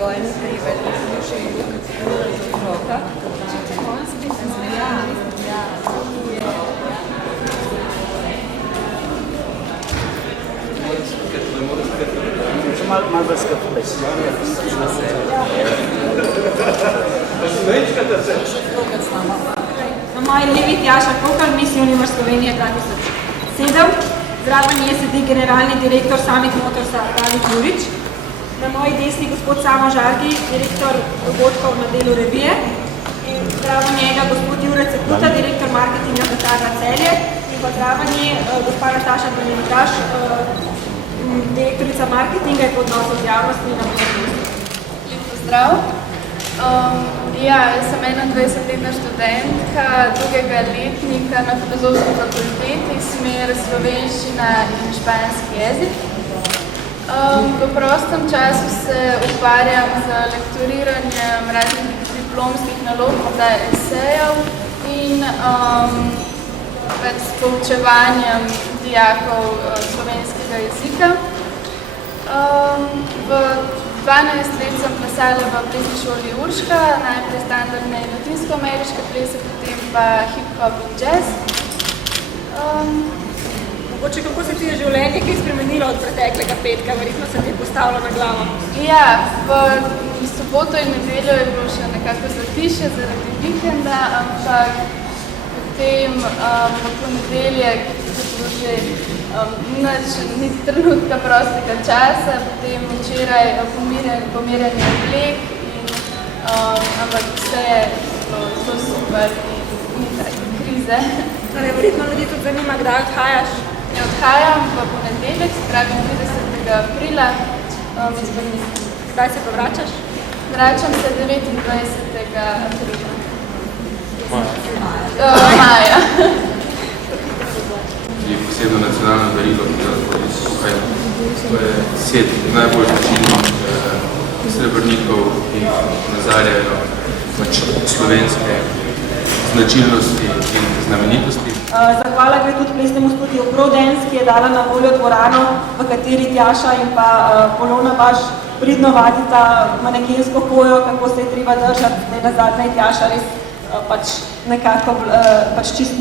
vojni priveli, še otroka. Malo bolj skupaj. Na moji levi Tjaša Kokal, Miss Universe Slovenije 2007. Zraven nje sedi generalni direktor Summit Motorsa David Jurič. Na moji desni gospod Samo Žargi, direktor dogodkov na delu revije. In zraven njega gospod Jure Cekuta, direktor marketinga Katarna Celje. In pa zraven nje gospa Nataša Benedikraš, direktorica marketinga in odnosov z javnostmi na področju. Lep pozdrav. Jaz sem 21-letna študentka drugega letnika na filozofski fakulteti, smer slovenščina in španski jezik. V prostem času se ukvarjam z lektoriranjem raznih diplomskih nalog, morda esejev in s poučevanjem dijakov slovenskega jezika. V 12 let sem plesala v plesni šoli Urška, najprej standardne in latinsko-ameriške plese, potem pa hip-hop in jazz. Mogoče kako se ti je življenje kaj spremenilo od preteklega petka, verjetno se ti je postavilo na glavo? Ja, v soboto in nedeljo je bilo še nekako zatišje zaradi vikenda, ampak potem v ponedeljek je bilo že ni trenutka prostega časa, potem včeraj pomerjanje oblek, ampak vse je bilo zelo super in ni take krize. Torej, verjetno ljudi tudi zanima, kdaj odhajaš? Odhajam v ponedeljek, se pravi 30. aprila iz Brnika. Kdaj se pa vračaš? Vračam se 29. aprila. Maja. Je posebno nacionalno darilo, ki ga lahko izšukajmo. To je set najbolj značilnih srebrnikov, ki nazarjajo slovenske značilnosti in znamenitosti. Zahvala gre tudi plesnemu studiu ProDance, ki je dala na voljo dvorano, v kateri Tjaša in pa Polona baš pridno vadita manekensko hojo, kako se je treba držati. Nazadnje je Tjaša res nekako čisto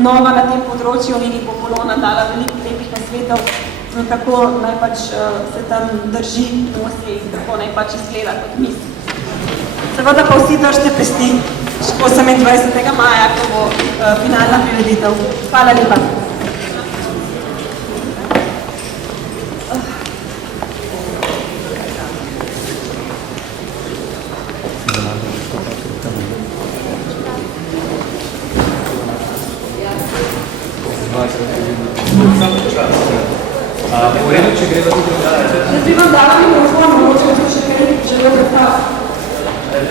nova na tem področju in bo Polona dala veliko lepih nasvetov, kako naj se tam drži nosi in kako naj izgleda kot mis. Seveda pa vsi držite pesti 28. maja, ko bo finalna prireditev. Hvala lepa. V redu, če gre za tudi Jaz bi vam dala mikrofon, mogoče bi še kaj želel predstaviti.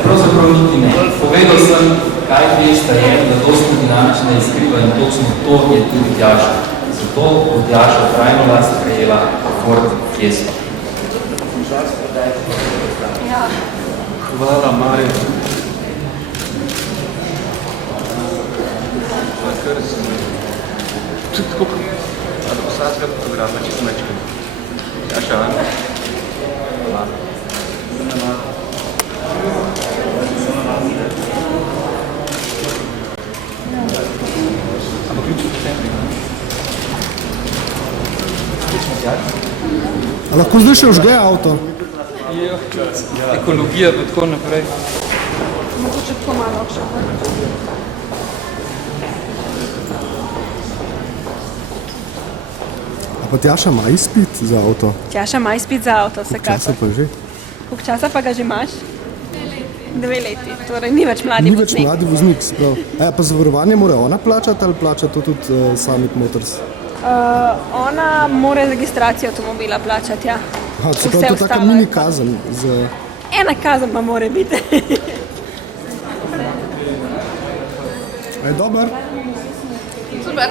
Pravzaprav niti ne. Povedal sem, kaj festa je, da dosti dinamična je skriva in točno to je tudi Tjaša. Zato bo Tjaša trajno vas prejela Ford Fiesta. Hvala, Marja. Tudi tako, da posadska fotografija, čisto mečka. Tjaša, Ana. Hvala. Ampak ključ v centri. A lahko zdaj še vžge avto? Ekologija pa tako naprej. Mogoče tako malo še. A pa Tjaša ima izpit za avto? Tjaša ima izpit za avto, vsekakor. Časa pa že? Koliko časa pa ga že imaš? 2 leti. Torej ni več mladi voznik. Ni več mladi voznik, sprav. Pa zavarovanje mora ona plačati ali plača to tudi Summit Motors? Ona mora registracijo avtomobila plačati, ja. Se pravi, to je taka mini kazen za... Ena kazen pa mora biti. Dober? Super.